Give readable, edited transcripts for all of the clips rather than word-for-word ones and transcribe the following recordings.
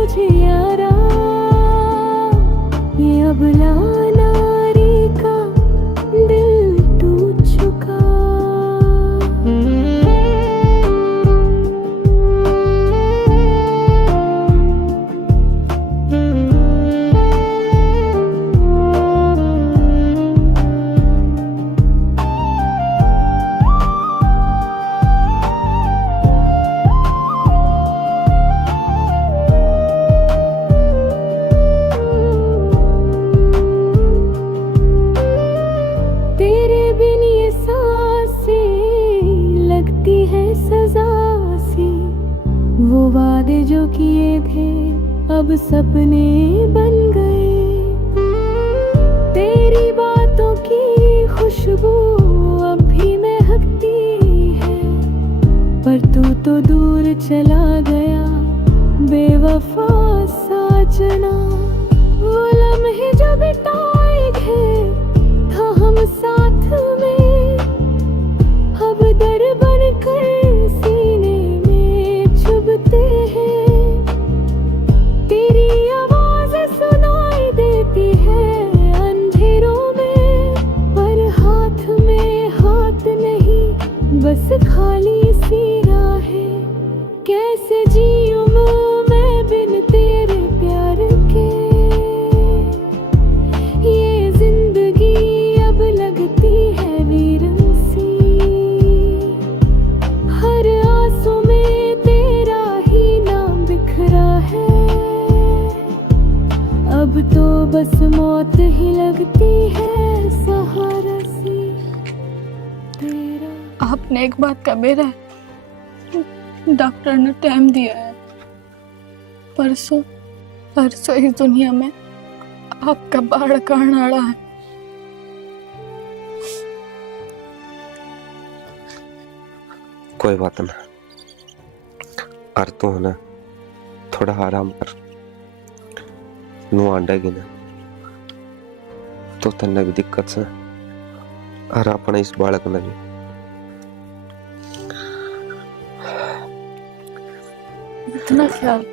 तुझे यारा, ये अबला नारी का दिल टूट चुका। तेरे बिन ये सांसें लगती है सजा सी, वो वादे जो किए थे अब सपने बन गए। तेरी बातों की खुशबू अब भी महकती है, पर तू तो दूर चला गया बेवफा साजना। वो लम्हे जो बिताए थे था हम साथ में, अब दर बन कर सीने में चुभते हैं। तेरी आवाज सुनाई देती है अंधेरों में, पर हाथ में हाथ नहीं, बस खाली सी राहें। कैसे जीऊं मैं बिन तेरे प्यार के, ये जिंदगी अब लगती है वीरन सी। हर आंसू में तेरा ही नाम बिखरा है, अब तो बस मौत ही लगती है सहारा सी तेरा। आपने एक बात का मेरा डॉक्टर ने टाइम दिया है, परसों परसों इस दुनिया में आपका बालक आने वाला है। कोई बात ना, और तू ना थोड़ा आराम कर, नू आंडेगी ना तो तन्ने भी दिक्कत से, और अपने इस बालक ने भी। इतना ख्याल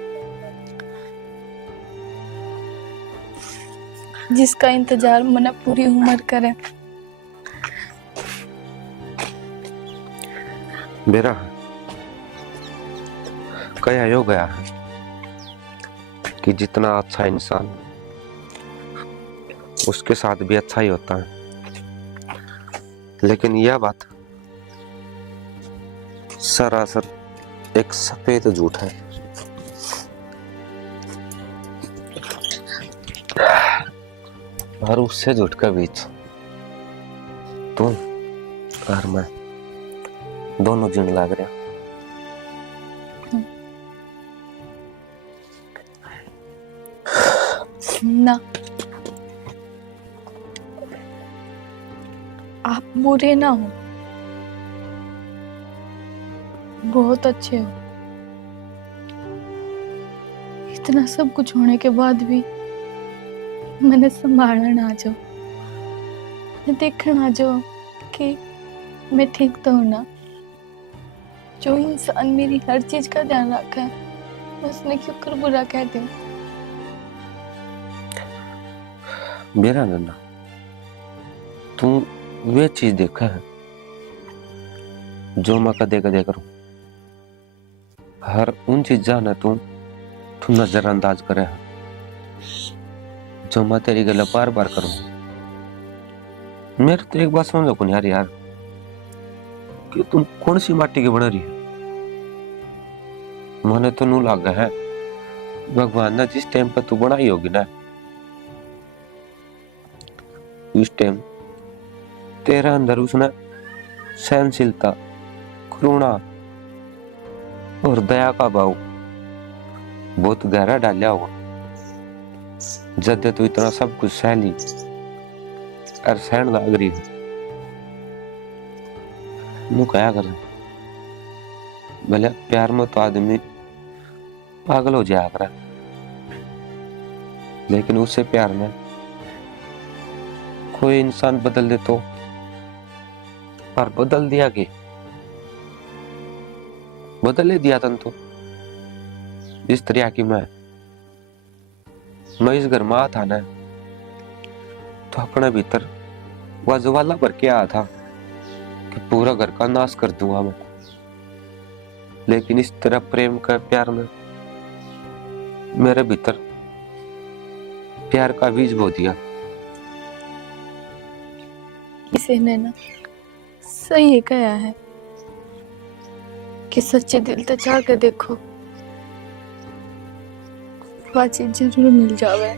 जिसका इंतजार मैंने पूरी उम्र करे। मेरा कया हो गया है कि जितना अच्छा इंसान उसके साथ भी अच्छा ही होता है, लेकिन यह बात सरासर एक सफेद झूठ है। और उससे झूठ के बीच तुम और मैं दोनों जीने लग रहे। ना, आप बुरे ना हो, बहुत अच्छे हो। इतना सब कुछ होने के बाद भी मैंने संभालना आ जाओ, देखना आ जाओ कि मैं ठीक तो हूं ना। जो इंसान मेरी हर चीज का ध्यान रखा है, उसने क्यों कर बुरा कह दिया। मेरा नन्ना, तू वे चीज देखा है जो मैं कदे कदे करूं, हर उन चीजा ने तू नजरअंदाज करे है जो मैं तेरी गल बार बार करूं। मेरे तो एक बात समझ लो यार कि तुम कौन सी माटी की बन रही है। मैंने तो नू लगा है भगवान ने जिस टाइम पर तू बनाई होगी ना, उस टाइम तेरा अंदर उसने सहनशीलता, करुणा और दया का भाव बहुत गहरा डाला हुआ। जब तू इतना सब कुछ सह ली और सहन लाग रही है, नू क्या कर भले प्यार में तो आदमी पागल हो जाया कर, लेकिन उससे प्यार में कोई इंसान बदल दे तो, पर बदल दिया कि बदल ही दिया तन तो। इस तरह की मैं मैं इस घर में आया था ना, तो अपने भीतर वह ज्वाला भर के आया था कि पूरा घर का नाश कर दूंगा मैं। लेकिन इस तरह प्रेम का प्यार ने मेरे भीतर प्यार का बीज बो दिया। किसी ने ना सही कहा है कि सच्चे दिल से चाह के देखो, वह चीज जरूर मिल जावे।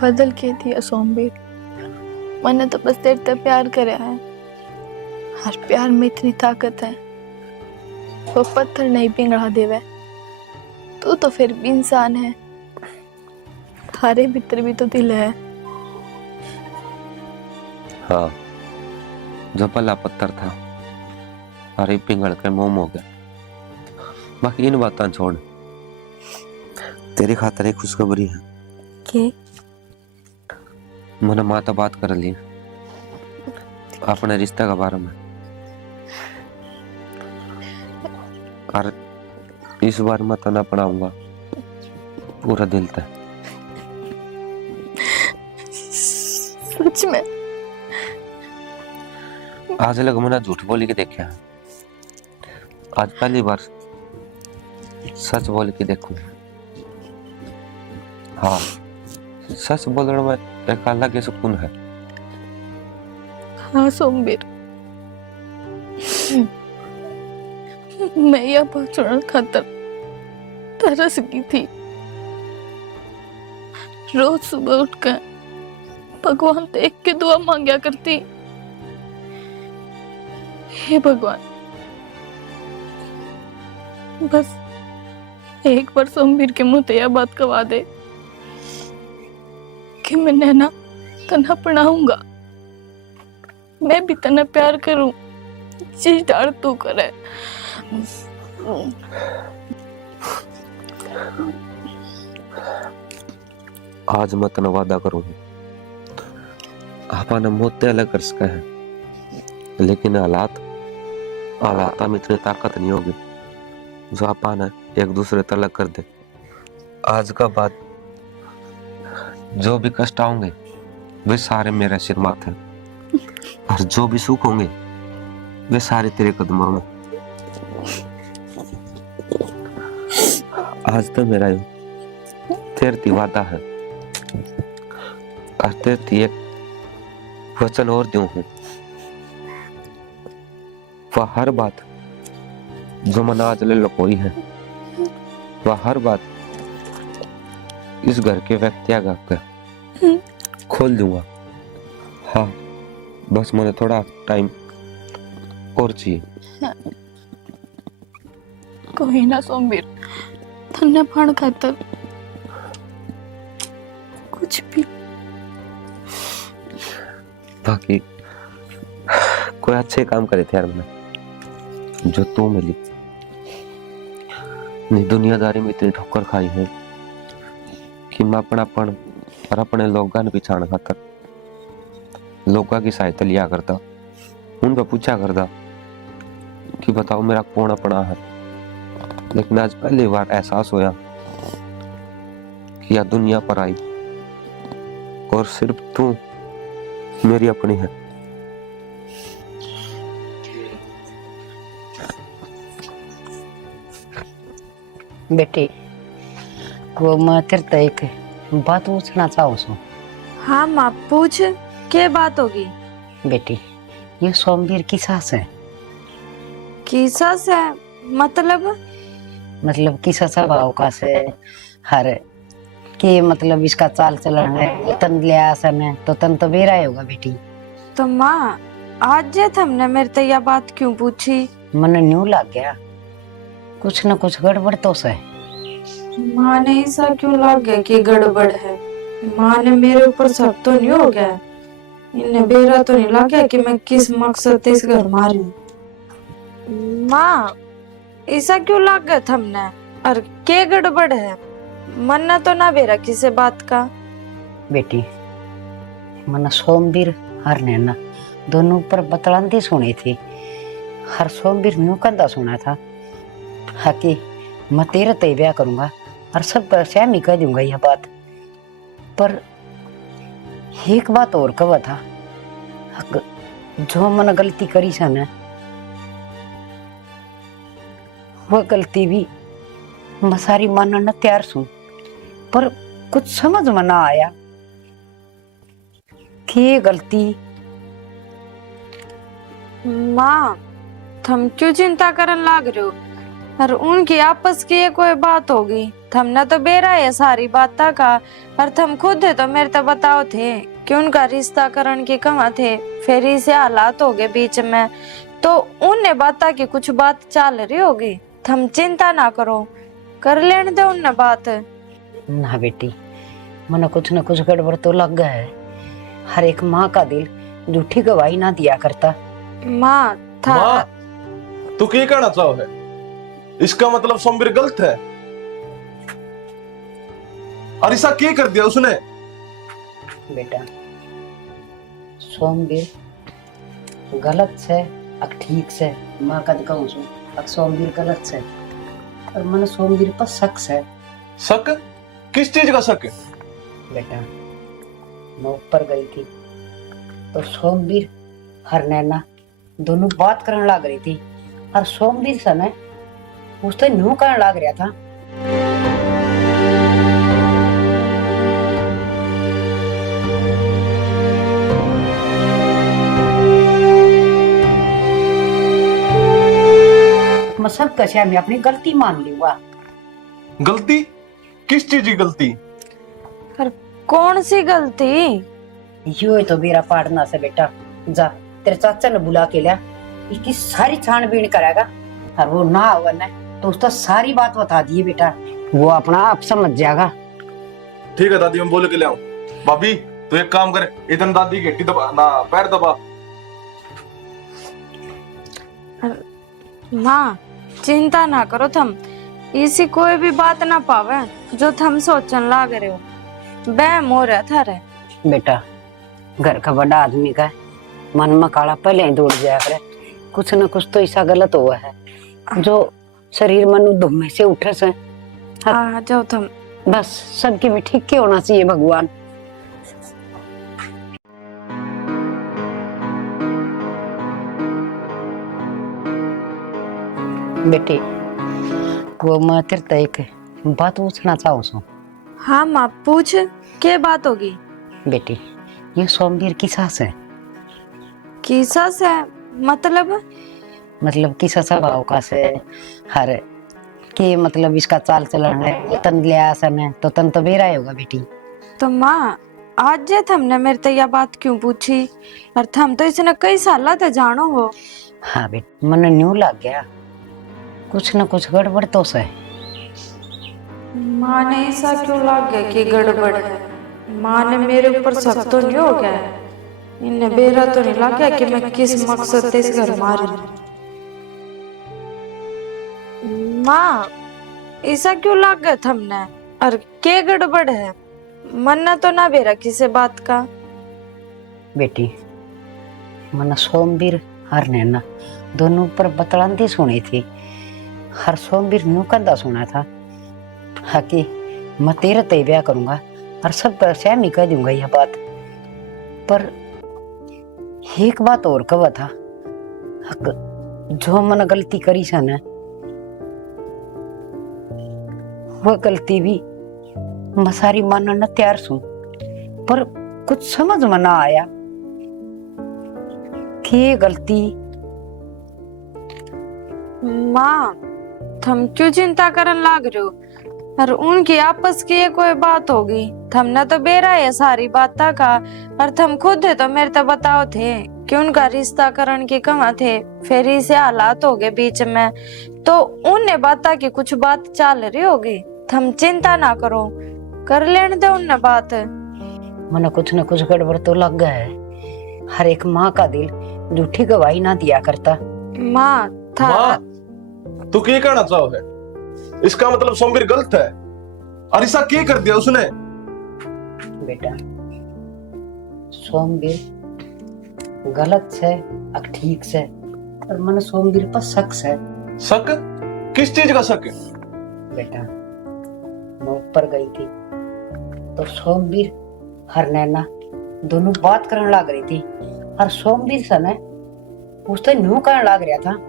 बदल के दिया सोमवीर, मैंने तो बस तेरे से प्यार करे है। हर प्यार में इतनी ताकत है, वो पत्थर नहीं पिघला देवे। तू तो फिर भी इंसान है, थारे भीतर भी तो दिल है। हाँ, जो पला पत्थर था अरे पिघल के मोम हो गया। बाकी इन बातें छोड़, तेरी खातर एक खुशखबरी है। के मैंने माता बात कर ली अपने रिश्ते के बारे में, और इस बार मैं तना अपनाऊंगा पूरा दिल से। सच में? आज लग मैंने झूठ बोली के देखा, आज पहली बार सच बोल के देखूं। हाँ, सच बोलने में एक अलग ही सुकून है। हाँ सोमवीर, मैं यह पहुंचने खातर तरस गई थी। रोज सुबह उठकर भगवान से एक के दुआ मांगया करती, हे भगवान, बस एक बार सोमवीर के मुंह से यह बात कवा दे कि मैं नैना तना पढ़ाऊंगा, मैं भी तना प्यार करूं, चीज डाल तू करे। आज मैं तना वादा करूं, आपने मोते अलग कर सका है, लेकिन हालात में इतनी ताकत नहीं होगी जो आपने एक दूसरे तलक कर दे। आज का बाद जो भी कष्ट आएंगे वे सारे मेरे सिर माथे, और जो भी सुख होंगे वे सारे तेरे कदमों में। आज तो मेरा तेरे वादा है, और तेरे एक वचन और दूं हूं। वह हर बात जो मन आज ले लकोई है, वह हर बात इस घर के व्यक्ति आगे खोल दूंगा। हाँ, बस मुझे थोड़ा टाइम और चाहिए। कोई ना सोमवीर, तन्ने पण खातर कुछ भी। बाकी कोई अच्छे काम करे थे यार, मैंने जो तू मिली। नहीं, दुनियादारी में इतनी ठोकर खाई है कि मैं अपनापन और अपने लोगों ने पिछाण खातर लोगों की सहायता लिया करता, उनका पूछा करता कि बताओ मेरा कौन अपना है। लेकिन आज पहली बार एहसास होया कि यह दुनिया पर आई और सिर्फ तू मेरी अपनी है। बेटी, वो मैं तेरे तो एक बात पूछना चाहूँ सो। हाँ माँ, पूछ, क्या बात होगी? बेटी, ये सोमवीर की सास है। की सास है? मतलब किसा स्वभाव का से हर के मतलब इसका चाल चलन है, तन लिया है तो तन तो बेरा होगा बेटी। तो माँ, आज जे तुमने मेरे से यह बात क्यों पूछी? मन न्यू लग गया कुछ न कुछ गड़बड़ तो से। माँ ने ऐसा क्यों लग गया कि गड़बड़ है? माँ ने मेरे ऊपर शक तो नहीं हो गया? इन्हें बेरा तो नहीं लग गया कि मैं किस मकसद से इस घर मारी? माँ, ऐसा क्यों लग गया तुमने? और क्या गड़बड़ है? मन तो ना बेरा किसी बात का। बेटी, मन सोमवीर हर नैना दोनों ऊपर बतलांदी सुनी थी। हर सोमवीर न्यू कंधा सुना था, हाँ कि मैं तेरे ते ब्याह करूंगा और सब सहमी कह दूंगा यह बात। पर एक बात और कहा था, जो मन गलती करी सन वो गलती भी मैं सारी मानना तैयार सू, पर कुछ समझ में ना आया कि ये गलती। माँ थम क्यों चिंता करन लाग रहे हो? और उनकी आपस की ये कोई बात होगी, थमने तो बेरा है सारी बात का। और थम खुद है तो मेरे तो बताओ थे कि उनका रिश्ता करण के कहाँ थे, फिर इसे हालात हो गए बीच में, तो उनने बात की कुछ बात चल रही होगी। थम चिंता ना करो, कर लेने दो उनने बात। ना बेटी, मन कुछ न कुछ गड़बड़ तो लग गया है। हर एक माँ का दिल झूठी गवाही ना दिया करता। माँ था माँ, तू क्या कहना चाहो है? इसका मतलब सोमवीर गलत है? और ऐसा क्या कर दिया उसने? बेटा सोमवीर गलत से अक ठीक से माँ का कहूँ सु अक सोमवीर गलत से, पर मन सोमवीर पर शक है। शक? किस चीज का शक है? बेटा मैं ऊपर गई थी तो सोमवीर हर नैना दोनों बात करने लग रही थी, और सोमवीर सन उससे न्यू करने लग रहा था। मैं सब कशा में अपनी गलती मान ली हुआ। गलती? किस चीज की गलती? पर कौन सी गलती? यो तो मेरा पाड़ना से बेटा, जा तेरे चाचा ने बुला के लिया, इसकी सारी छानबीन करेगा, और वो ना हुआ ना तो उसका सारी बात बता दिए बेटा, वो अपना आप समझ जाएगा। ठीक है दादी, मैं बोल के ले आऊं। भाभी तू एक काम करे, इतन दादी की हड्डी दबा ना, पैर दबा। माँ चिंता ना करो, थम इसी कोई भी बात ना पावे जो थम सोचन लाग रहे हो। बैम हो रहा था रे बेटा, घर का बड़ा आदमी का मन में काला पहले ही दौड़ जाया करे, कुछ न कुछ तो ऐसा गलत हुआ है जो शरीर मन धुम्मे से उठे से। आ जाओ थम। बस सबके भी ठीक के होना चाहिए भगवान। बेटी वो मैं तेरे एक बात पूछना चाहूँ सो। हाँ माँ पूछ, क्या बात होगी? बेटी ये सोमवीर की सास है। की सास है? मतलब की ससा भाव का से हर के मतलब इसका चाल चलन है, तन लिया सन है तो बेरा होगा बेटी। तो माँ आज जे थमने मेरे से यह बात क्यों पूछी? और थम तो इसने कई साल से जानो हो। हाँ बेटी मन न्यू लग गया, कुछ न कुछ गड़बड़ तो से। माँ ने ऐसा क्यों लग गया कि गड़बड़ है? माँ ने मेरे ऊपर शक तो नहीं हो गया? इन्हें बेरा तो नहीं लग गया कि मैं किस मकसद से इस घर मार रही? माँ ऐसा क्यों लग गया थमने? और क्या गड़बड़ है? मन्ना तो ना बेरा किसी बात का। बेटी मन सोमवीर हर नैना दोनों पर बतलांती सुनी थी, हर सोमवीर न्यू कंधा सुना था हाँ कि मैं तेरे ते ब्याह करूंगा, और सब सहमी कह दूंगा यह बात। पर एक बात और कहा था, जो मन गलती करी सन वो गलती भी मैं सारी मानना तैयार सू, पर कुछ समझ में ना आया कि ये गलती। माँ थम क्यों चिंता करन लाग रहे हो? और उनकी आपस की ये कोई बात होगी, थमने तो बेरा है सारी बात का। और थम खुद है तो मेरे तो बताओ थे कि उनका रिश्ता करण के कहाँ थे, फिर इसे हालात हो गए बीच में, तो उनने बात की कुछ बात चल रही होगी। थम चिंता ना करो, कर लेने दो उनने बात। मन कुछ न कुछ गड़बड़ तो लग गया है, हर एक माँ का दिल झूठी गवाही ना दिया करता। माँ था माँ, तू क्या कहना चाहो है? इसका मतलब सोमवीर गलत है? और ऐसा क्या कर दिया उसने? बेटा सोमवीर गलत से अक ठीक से, पर मन सोमवीर पर शक है। शक? किस चीज का शक है? बेटा मैं ऊपर गई थी तो सोमवीर हर नैना दोनों बात करने लग रही थी। और सोमवीर सने उससे न्यू करने लग रहा था।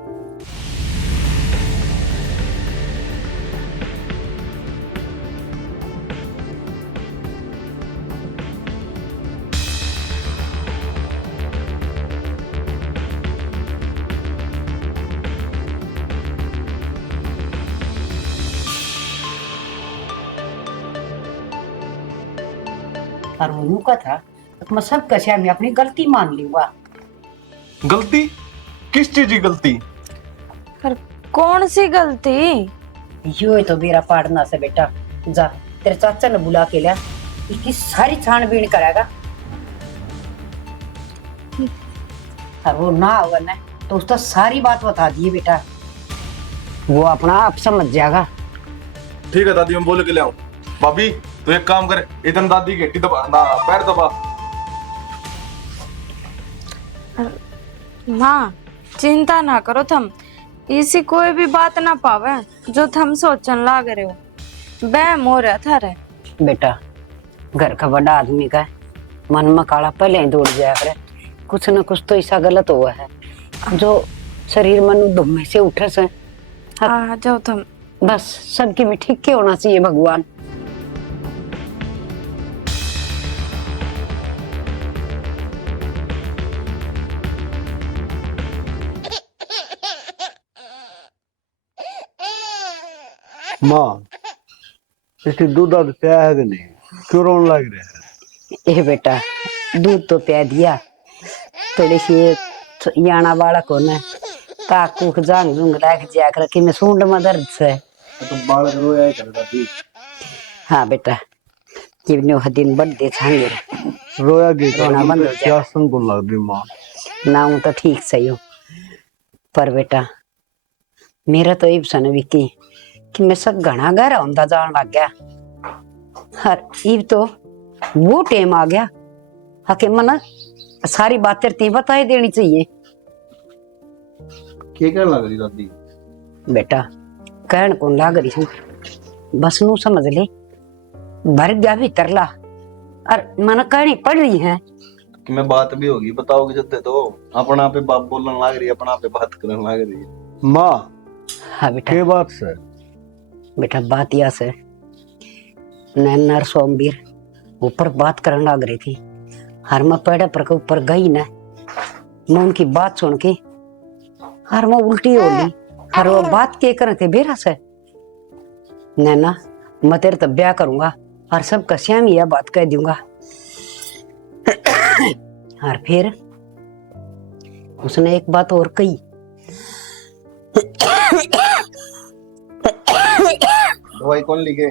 और वो का था मैं सब कशा में अपनी गलती मान लूंगा। गलती? किस चीज की गलती? पर कौन सी गलती? यो तो मेरा पाड़ना से बेटा, जा तेरे चाचा ने बुला के लिया, इसकी सारी छानबीन करेगा। और वो ना होगा ना तो उसका सारी बात बता दिए बेटा, वो अपना आप समझ जाएगा। ठीक है दादी, मैं बोल के ले आऊं। भाभी तो एक काम कर, इधर दादी के दबा ना, पैर दबा। माँ चिंता ना करो थम, इसी कोई भी बात ना पावे जो थम सोचन लाग रहे हो। बैम हो रहा था रे बेटा, घर का बड़ा आदमी का मन में काला पहले ही दौड़ जाया करे। कुछ न कुछ तो ऐसा गलत हुआ है जो शरीर मन धुम्मे से उठे से। आ जाओ थम। बस सबके भी ठीक के होना चाहिए भगवान। माँ, इसलिए दूध दाद पिया है कि नहीं? क्यों रोने लग रहे हैं? ए बेटा, दूध तो पिया दिया, थोड़ी सी याना बालक हो न काकू जांग जुंग रख जा कर कि मैं सूंड में दर्द से। तो बालक रोया कर दादी। हाँ बेटा, किवने दिन बर्थडे छांगे रोया के रोना बंद हो क्या सुन को लग रही माँ? ना हूं तो ठीक सही हो, पर बेटा मेरा तो ये सन विकी कि मैं सब घना गहरा होता जान लग गया। हर इब तो वो टाइम आ गया हके मन सारी बातें ती बता ही देनी चाहिए। क्या लग रही दादी? बेटा कहन कौन लाग रही हूँ, बस नू समझ ले, भर गया भी तरला और मन कहनी पड़ रही है कि मैं बात भी होगी बताओगे जब तो अपना आप बाप बोलने लग रही है, अपना आप बात करने लग रही है। माँ हाँ बेटा, के बात से? बेटा बात यह से नैना सोमवीर ऊपर बात करने लग रही थी। हर मैं पेड़ पर के ऊपर गई ना, मैं उनकी बात सुन के हर मैं उल्टी हो ली। हर वो बात के करे थे बेरा से, नैना मैं तेरे तब ब्याह करूंगा और सब कसिया में यह बात कह दूंगा। और फिर उसने एक बात और कही, दवाई कौन लिखे?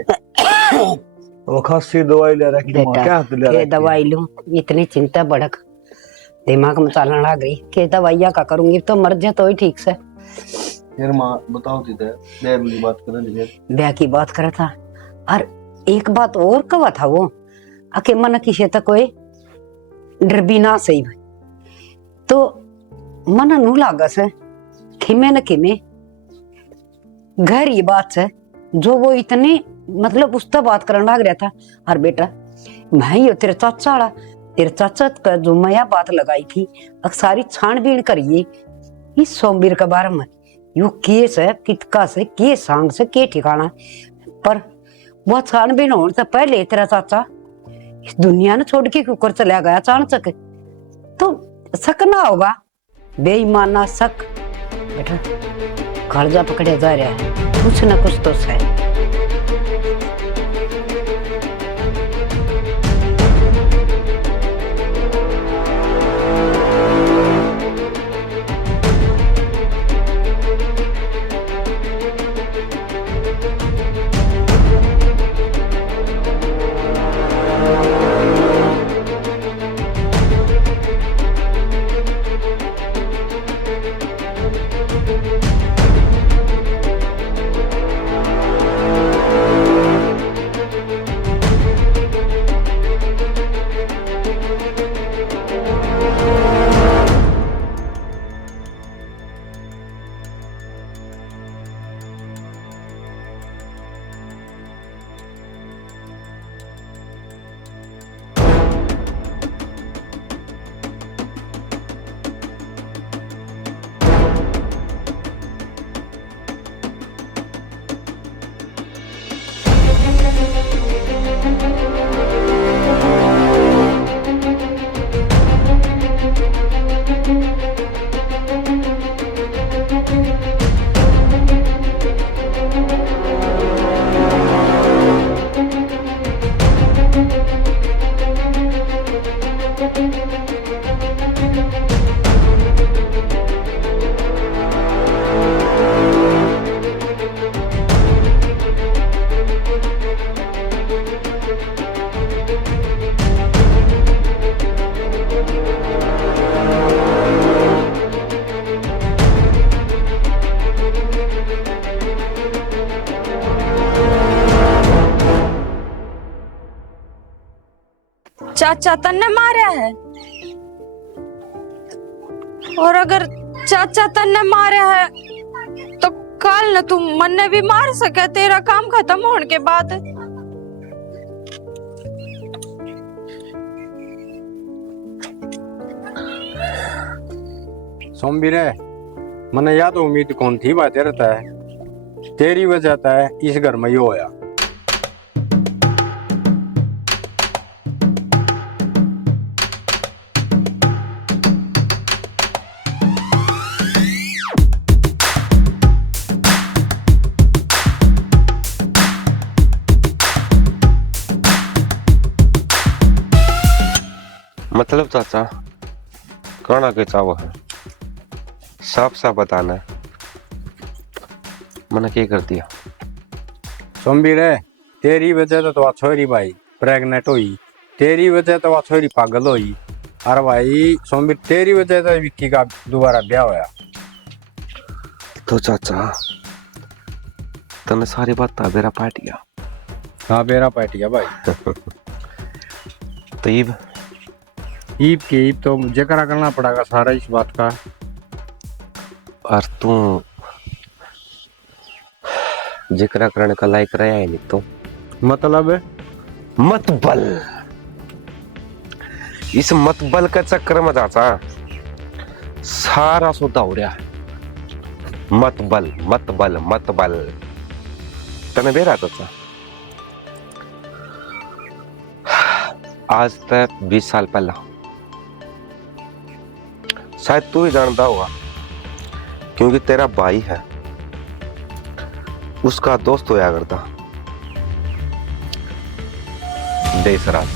वो खांसी दवाई ले रखी माँ, क्या हाथ ले रखी? दवाई लूं, इतनी चिंता भड़क दिमाग में चलने लग गई कि दवाइयाँ का करूंगी तो मर जाए तो ही ठीक से। यार माँ बताओ थी ब्याह की बात कर रही, ब्याह की बात करा था। और एक बात और कहा था वो अके मन किसी तक कोई डर भी ना सही तो मन नू लागा से खिमे न खिमे घर ये बात से जो वो इतनी मतलब उसका बात करने लग रहा था। और बेटा मैं ही तेरे चाचा का जो मैं बात लगाई थी सारी छानबीन करिए इस सोमवीर के बारे में, यू केस है कितका से के सांग से के ठिकाना, पर वो छानबीन होने से पहले तेरा चाचा इस दुनिया ने छोड़ के क्यों चला गया अचानक, तो शक ना होगा बेईमाना शक। बेटा कालजा पकड़े जा रहा है, कुछ ना कुछ तो है। चाचा तन्ने मारा है, और अगर चाचा तन्ने मारा है तो कल न तू मन्ने भी मार सके तेरा काम खत्म होने के बाद। सोमवीर मने या तो उम्मीद कौन थी बात रहता है, तेरी वजह था इस घर में यो होया। मतलब चाचा कहना के चाहो है, साफ साफ बताना है, मैंने क्या कर दिया? सोमवीर तेरी वजह तो वह छोरी भाई प्रेग्नेंट हुई, तेरी वजह तो वह छोरी पागल हुई, और भाई सोमवीर तेरी वजह तो विक्की का दोबारा ब्याह होया। तो चाचा तने सारी बात ताबेरा पाट गया। हाँ बेरा पाट गया भाई। तईब ईब के ईब तो जिक्र करना पड़ेगा सारा इस बात का। और तू जिक्र करने का लायक रहा है नहीं तो मतलब मतबल, इस मतबल के चक्कर में चाचा सारा सौदा हो रहा है। मतबल मतबल मतबल तने बेरा चाचा आज तक 20 साल पहला शायद तू ही जानता होगा, क्योंकि तेरा भाई है उसका दोस्त होया करता देसराज,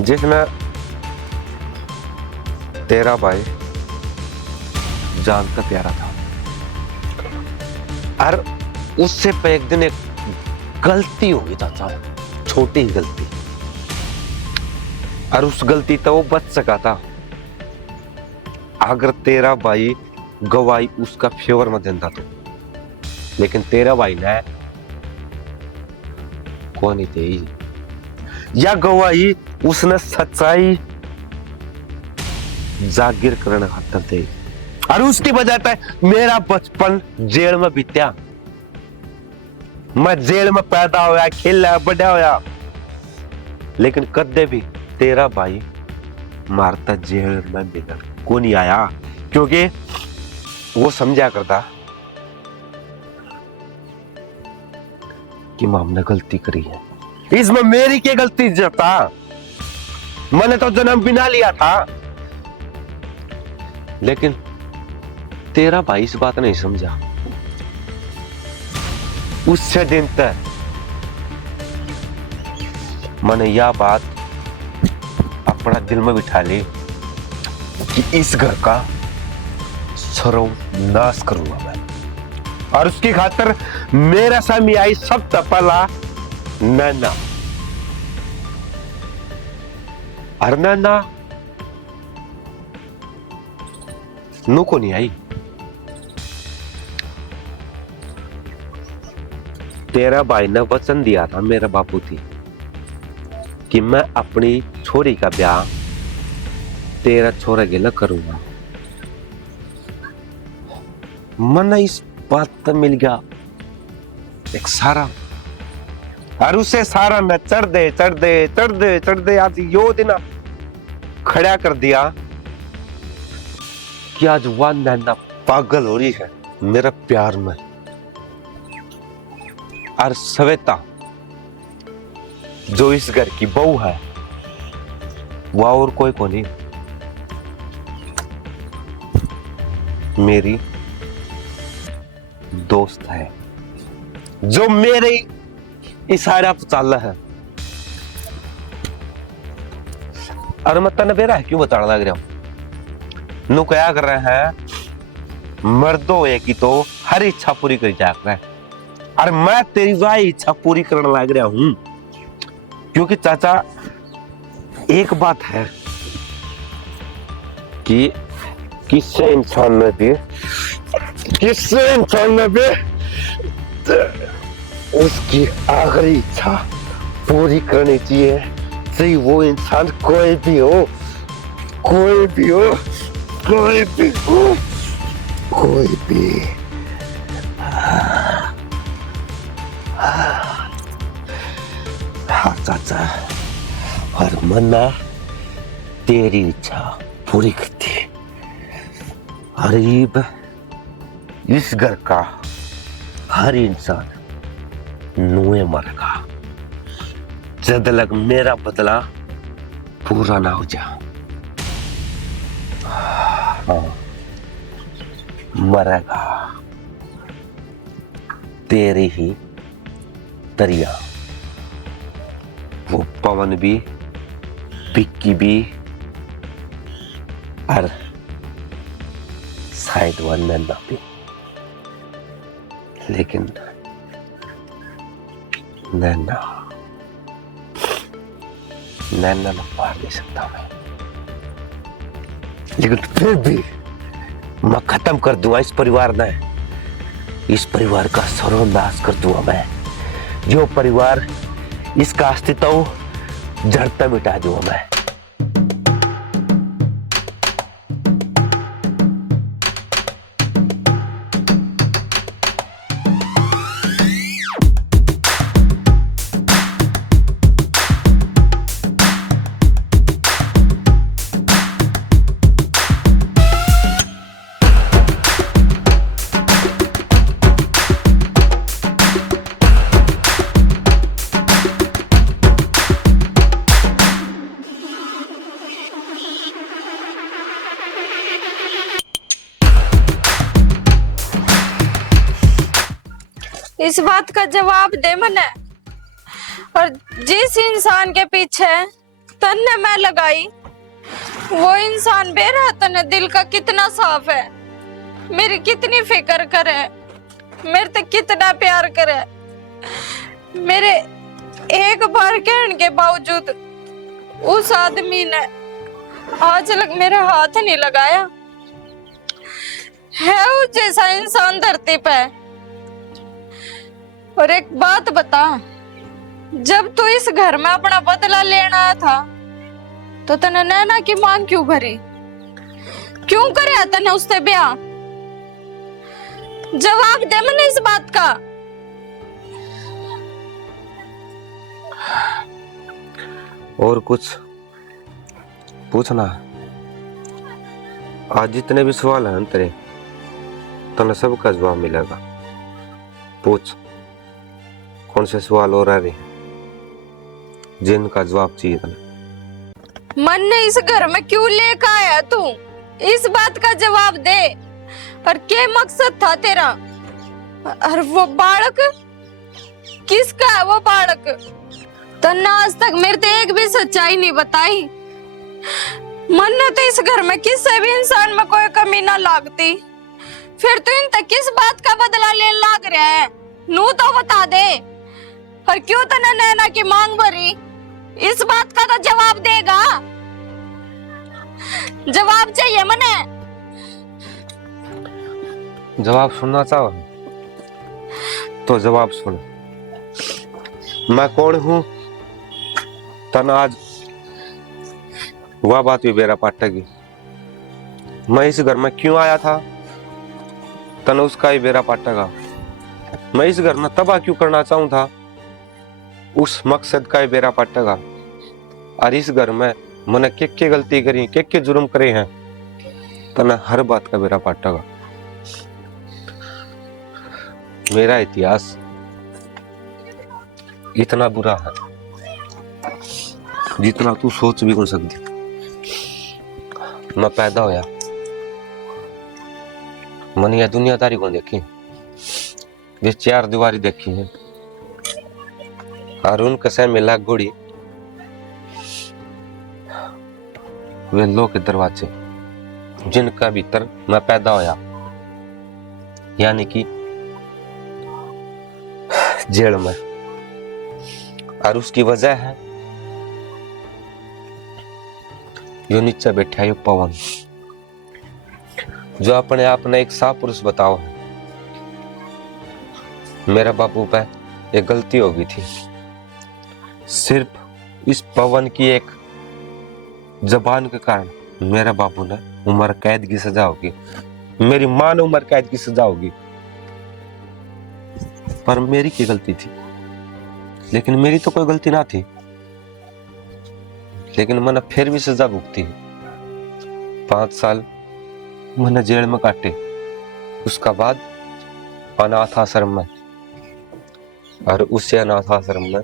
जिसमें तेरा भाई जान का प्यारा था। और उससे पे एक दिन एक गलती होगी चाचा, छोटी ही गलती, और उस गलती तो वो बच सका था अगर तेरा भाई गवाही उसका फेवर में देता तो। लेकिन तेरा भाई ने कौन ही थे या गवाही उसने सच्चाई जागिर करने खातर थे, और उसकी वजह से मेरा बचपन जेल में बीत्या। मैं जेल में पैदा होया, खेला, बड़ा होया, लेकिन कदे भी तेरा भाई मारता जेल में बिगड़ को नहीं आया, क्योंकि वो समझा करता कि हमने गलती करी है। इसमें मेरी क्या गलती जाता, मैंने तो जन्म बिना लिया था। लेकिन तेरा भाई इस बात नहीं समझा। उससे दिन तक मैंने यह बात अपना दिल में बिठा ली कि इस घर का सर्वनाश करूंगा मैं, और उसकी खातर मेरा सामने आई सब पहला नैना। और नैना नु को नहीं आई, तेरा भाई ने वचन दिया था मेरा बापू थी कि मैं अपनी छोरी का ब्याह तेरा छोरा गिला करूंगा। मन इस बात पर मिल गया एक सारा, और उसे सारा न चढ़ दे चढ़ दे चढ़ दे चढ़ दे आज यो दिन खड़ा कर दिया कि आज वह नैना पागल हो रही है मेरा प्यार में। और श्वेता जो इस घर की बहू है वह और कोई को नहीं, मेरी दोस्त है जो मेरे इशारा पर चल रहा है। और मैं तने बेरा है क्यों बताने लग रहा हूं, नु क्या कर रहे हैं मर्दों की तो हर इच्छा पूरी कर जा रहा है, और मैं तेरी वह इच्छा पूरी करने लग रहा हूं। क्योंकि चाचा एक बात है कि किससे इंसान में भी उसकी आखिरी इच्छा पूरी करनी चाहिए, चाहे वो इंसान कोई भी हो, कोई भी हो, कोई भी हो, कोई भी। हाँ चाचा, और मन्ना तेरी इच्छा पूरी करती है। गरीब इस घर का हर इंसान नुए मरेगा जब तक मेरा बदला पूरा ना हो जा। हाँ, मरेगा तेरी ही दरिया, वो पवन भी, पिक्की भी, और शायद वो नन्ना भी। लेकिन नैना नैना मैं मार नहीं सकता मैं, लेकिन फिर भी मैं खत्म कर दूंगा इस परिवार ने, इस परिवार का सर्वनाश कर दूंगा मैं। जो परिवार, इसका अस्तित्व जड़ पे मिटा दूंगा मैं। इस बात का जवाब दे मने। और जिस इंसान के पीछे तन्ने मैं लगाई, वो इंसान बेरा तन्ने दिल का कितना साफ है, मेरी कितनी फिक्र करे, मेरे तक कितना प्यार करे। मेरे एक बार कहने के बावजूद उस आदमी ने आज तक मेरे हाथ नहीं लगाया। है उस जैसा इंसान धरती पे। और एक बात बता, जब तू इस घर में अपना बदला लेना आया था तो तने नैना की मांग क्यों भरी? क्यों करे तने उससे ब्याह? जवाब दे मैंने इस बात का। और कुछ पूछना? आज जितने भी सवाल हैं तेरे, तने सबका जवाब मिलेगा। पूछ, कौन से सवाल और रहे जिनका जवाब चाहिए तने? मन ने इस घर में क्यों लेकर आया तू? इस बात का जवाब दे। और क्या मकसद था तेरा? और वो बालक किसका है? वो बालक तन्ने आज तक मेरे ते एक भी सच्चाई नहीं बताई। मन ने तो इस घर में किसी भी इंसान में कोई कमी ना लागती, फिर तो इन तक किस बात का बदला लेने लाग रहा है? नू तो बता दे। और क्यों तने नैना की मांग भरी? इस बात का तो जवाब देगा। जवाब चाहिए मने। जवाब सुनना चाहो तो जवाब सुन। मैं कौन हूं तने आज वह बात भी बेरा पाटेगी। मैं इस घर में क्यों आया था तने उसका ही बेरा पाटेगा। मैं इस घर में तबाह क्यों करना चाहूं था, उस मकसद का ही बेरा पाटेगा। और इस घर में मैंने के गलती करी, के जुर्म करे हैं, तने हर बात का बेरा पाटेगा। मेरा इतिहास इतना बुरा है जितना तू सोच भी नहीं सकती। मैं पैदा होया, मैंने यह दुनियादारी को देखी, ये चार दीवारी देखी है, और उनके से मिला गुड़ी, वे लोग के दरवाजे जिनका भीतर मैं पैदा होया, यानी कि जेल में। और उसकी वजह है यो नीचे बैठा यो पवन, जो अपने आप ने एक साफ पुरुष बताओ। मेरा बापू पे एक गलती हो गई थी, सिर्फ इस पवन की एक जबान के कारण मेरे बाबू ने उम्र कैद की सजा होगी, मेरी मां ने उम्र कैद की सजा होगी। पर मेरी की गलती थी, लेकिन मेरी तो कोई गलती ना थी, लेकिन मैंने फिर भी सजा भुगती। 5 साल मैंने जेल में काटे, उसका बाद अनाथ आश्रम में, और उसी अनाथ आश्रम में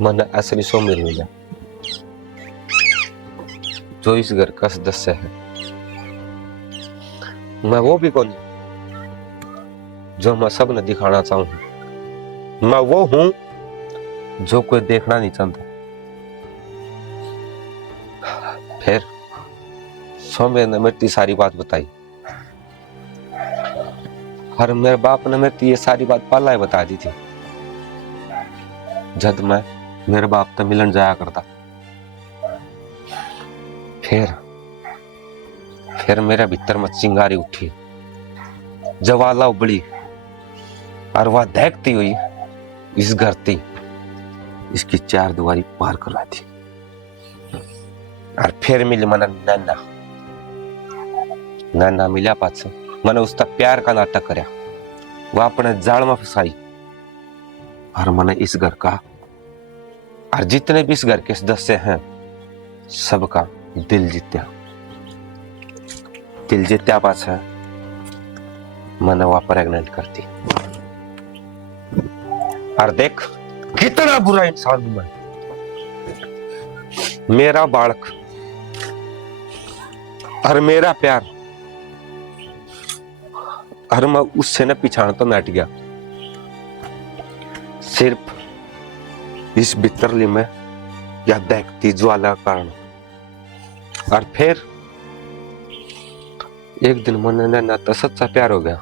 मैंने असली सोमवीर मिला, जो इस घर का सदस्य है। मैं वो भी कौन जो मैं सब ने दिखाना चाहूं, मैं वो हूं जो कोई देखना नहीं चाहता। फिर सोमवीर ने मेरी सारी बात बताई, और मेरे बाप ने मेरी ये सारी बात पहला ही बता दी थी, जब मैं मेरे बाप तो मिलन जाया करता। फिर मेरे भीतर में चिंगारी उठी, ज्वाला उबली, और वह देखती हुई इस घर थी, इसकी 4 दीवारी पार करवा थी। और फिर मिली मैंने नैना मिला पास, मैंने उसका प्यार का नाटक करया, वह अपने जाल में फंसाई, और मैंने इस घर का और जितने भी इस घर के सदस्य हैं सबका दिल जीत्या। दिल जीत्या पास है मैंने वह प्रेग्नेंट कर दी। और देख कितना बुरा इंसान हूं मैं। मेरा बालक और मेरा प्यार, और मैं उससे न पिछाड़ तो नट गया, सिर्फ इस बितरली में या देखती ज्वाला कारण। और फिर एक दिन मन नैना तो सच्चा प्यार हो गया,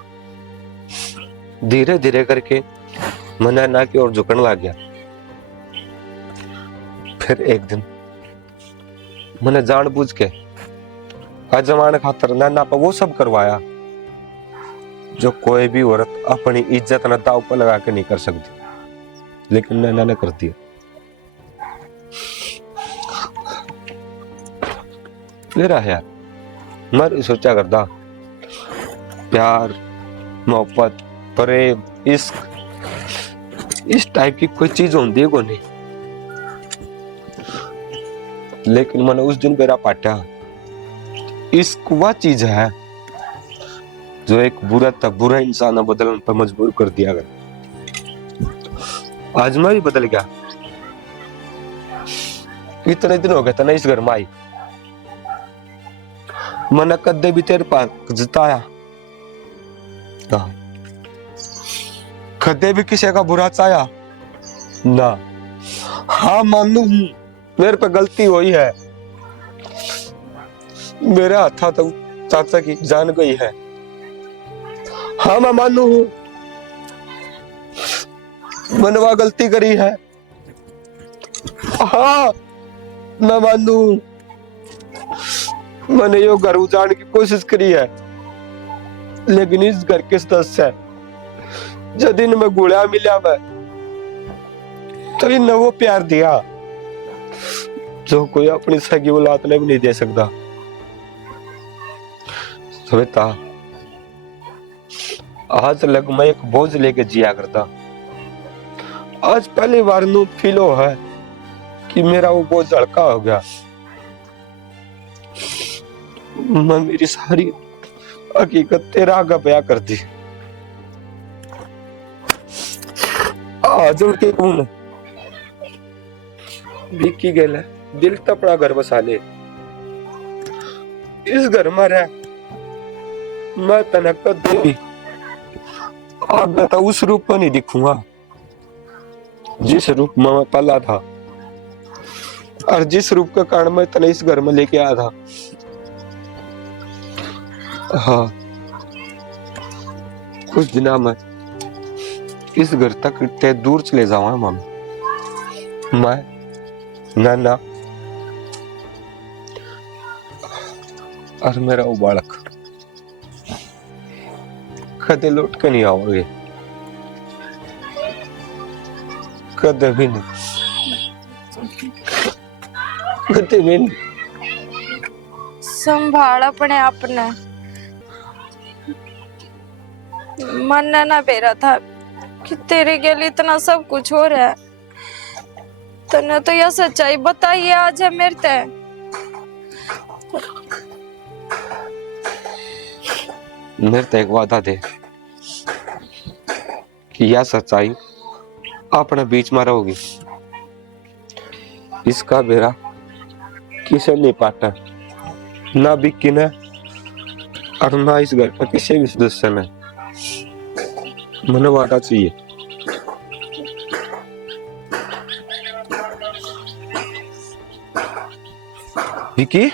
धीरे धीरे करके मन नैना की ओर झुकने लग गया। फिर एक दिन मैंने जानबूझ के अजमाने खातर नैना पर वो सब करवाया जो कोई भी औरत अपनी इज्जत न दांव पर लगा के नहीं कर सकती, लेकिन नैना ने कर दिया। मेरा यार मैं सोचा करता प्यार, मोहब्बत, प्रेम, इश्क इस टाइप की कोई चीज होती है को नहीं, लेकिन मैंने उस दिन मेरा पाटा इश्क वह चीज है जो एक बुरा इंसान बदलने पर मजबूर कर दिया गया। आज मैं भी बदल गया। इतने दिन हो गए थे ना इस घर में आई, मैंने कदे भी तेरे पास जताया कदे भी किसी का बुरा चाया ना। हाँ मानू मेरे पे गलती हुई है, मेरे हाथा तो चाचा की जान गई है। हाँ मैं मानू हूं मैंने वह गलती करी है। हाँ मैं मानू मैंने यो घर उजाड़ने की कोशिश करी है, लेकिन इस घर के सदस्य जब इन में गुड़ा मिला मैं तो इन्हें वो प्यार दिया जो कोई अपनी सगी औलाद ने भी नहीं दे सकता। सविता आज लग मैं एक बोझ लेके जिया करता, आज पहली बार नू फील हो है कि मेरा वो बोझ हल्का हो गया। मैं मेरी सारी हकीकत तेरा आगे बयां कर दी। आज उनके कौन विक्की गेल है, दिल तो अपना घर बसा ले, इस घर में रह। मैं तनक देवी आगे तो उस रूप में नहीं दिखूंगा जिस रूप में मैं पला था, और जिस रूप का कारण मैं तने इस घर में लेके आया था। हाँ कुछ दिना में इस घर तक इतने दूर चले जाऊंगा मम्मी, मैं नैना और मेरा वो बालक कदे लौट के नहीं आओगे, कदे भी नहीं। कुत्ते में संभाल अपने आप ने। मन ना बेरा था कि तेरे के लिए इतना सब कुछ हो रहा है, तने तो यह सच्चाई बताइए आज है मेरे ते। मेरे तो एक वादा दे कि यह सच्चाई अपने बीच में रहोगी। इसका बेरा किसे नहीं पाटा, ना बिक्की ने और ना इस घर का किसी भी सदस्य ने। मैंने वादा चाहिए। विकी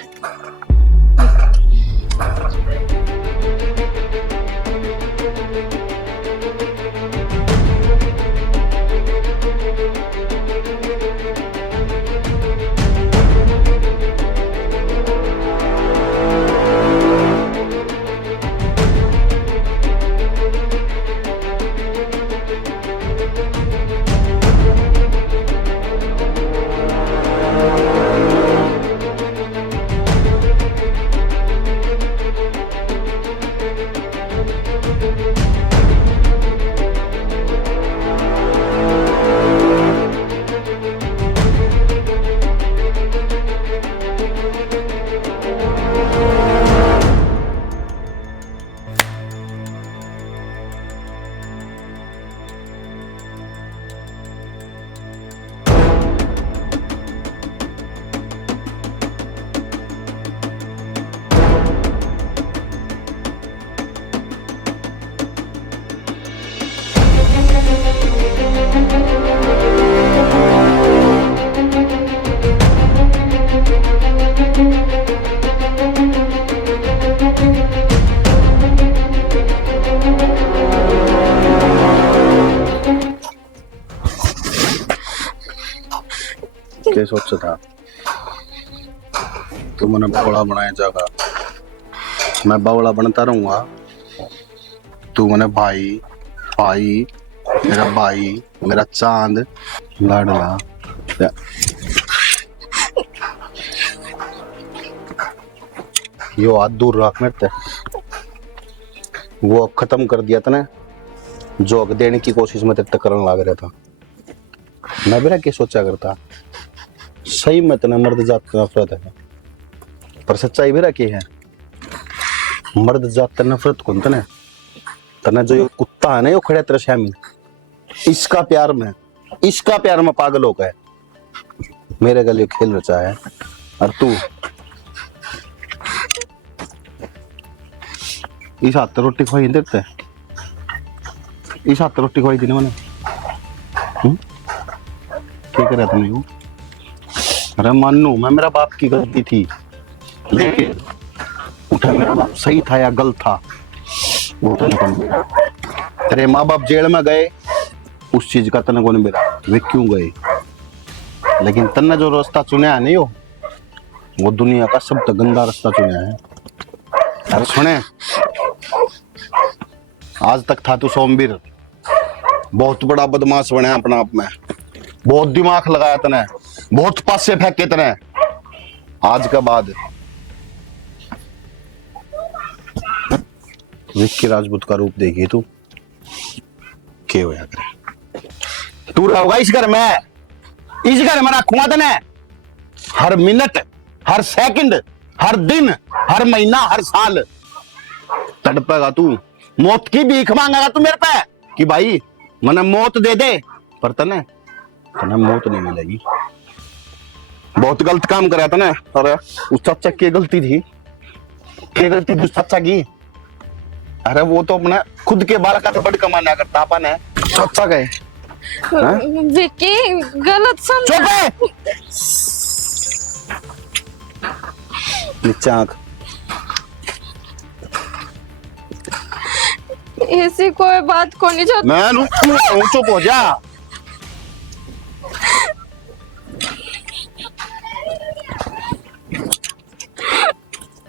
क्या सोचा था तू मैंने बावड़ा बनाया जागा, मैं बावड़ा बनता रहूंगा। तू मैंने भाई भाई मेरा भाई मेरा चांद लाडला। यो हाथ दूर रख मेरे, वो खत्म कर दिया था ना, जोक देने की कोशिश में तेरे तक करने लग रहा था। मैं बेरा क्या सोचा करता, सही में तना मर्द जात का नफरत है, पर सच्चाई बेरा की है, मर्द जात का नफरत कौन तना तना जो ये कुत्ता है ना, यो खड़े तेरे शामिल इसका प्यार में पागल हो गए। मेरे गले खेल रचा है और तू इस हाथ रोटी खुआई देते, इस हाथ रोटी खुआई थी ना मैंने। क्या कर रहा था मैं? अरे मानू मैं मेरा बाप की गलती थी, लेकिन उठा मेरा बाप सही था या गलत था वो तो नहीं। तेरे माँ बाप जेल में गए, उस चीज का तने को नहीं मेरा वे क्यों गए, लेकिन तन्ने जो रास्ता चुना है नहीं वो दुनिया का सबसे गंदा रास्ता चुना है। अरे सुने, आज तक था तू सोमवीर, बहुत बड़ा बदमाश बने अपना आप में, बहुत दिमाग लगाया तने, बहुत पासे फेंके तने। आज का बाद विक्की राजपूत का रूप देखिए तू क्या होया करे। तू रहोगा इस घर में, इस घर में रखूंगा तने, हर मिनट हर सेकंड हर दिन हर महीना हर साल तड़पेगा तू, मौत की भीख मांगेगा तू मेरे पे कि भाई मने मौत दे दे, पर तने मौत नहीं मिलेगी। बहुत गलत काम कराया था ना। अरे उस चाचा की गलती थी, क्या गलती थी उस चाचा की? अरे वो तो अपना खुद के बाल का तो बड़ कमाना करता अपन है, चाचा गए विक्की गलत समझ। चुप है, नीचे आंख। ऐसी कोई बात को नहीं जो मैं चुप हो जा।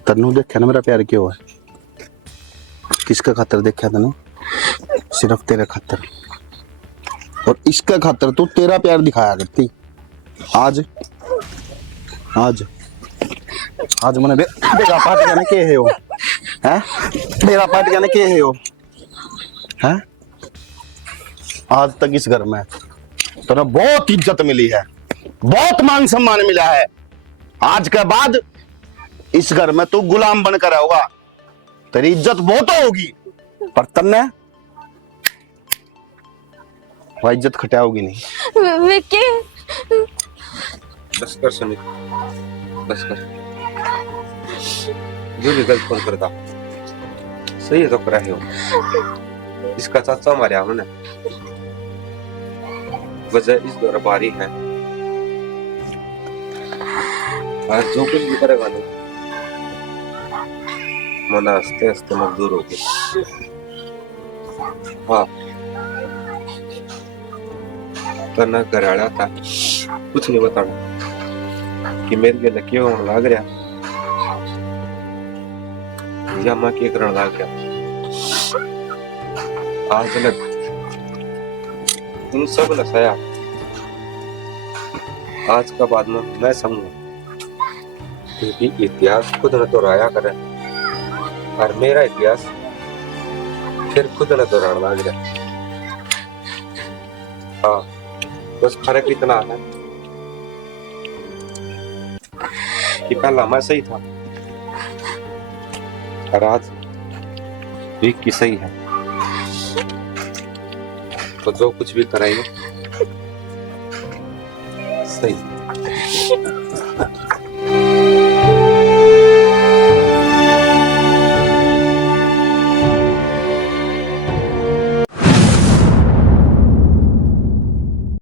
तन्नू देखा ना मेरा प्यार क्यों है, किसका खातर देखा तन्नू? सिर्फ तेरे खातर, और इसका खातर तू तेरा प्यार दिखाया करती, आज आज आज मैंने बेरा पार्टी करने के है हो हैं बेरा पार्टी करने के है हो हैं आज तक इस घर में तो बहुत इज्जत मिली है, बहुत मान सम्मान मिला है। आज के बाद इस घर में तू गुलाम बनकर रहोगा, तेरी इज्जत बहुत होगी, पर तन्ने वह इज्जत खटाओगी नहीं। विक्की बस कर सुनी, बस कर। जो भी गलत फोन करता सही है तो करा है हो। इसका चाचा मारा हमने, वजह इस दरबारी है। आज जो कुछ भी करेगा ना मना हंसते हंसते मजदूर हो गए। हाँ करना कराड़ा था, कुछ नहीं बताना कि मेरे के लकी होने लग रहा या मैं क्या करने लग रहा। आज लग तुम सब नसाया, आज का बाद में मैं समझू क्योंकि इतिहास खुद न तो राया करे और मेरा इतिहास फिर खुद न दोहराने लग रहा। हाँ बस फर्क इतना है कि पहला मैं सही था और आज विक्की सही है, तो जो कुछ भी कराएंगे सही।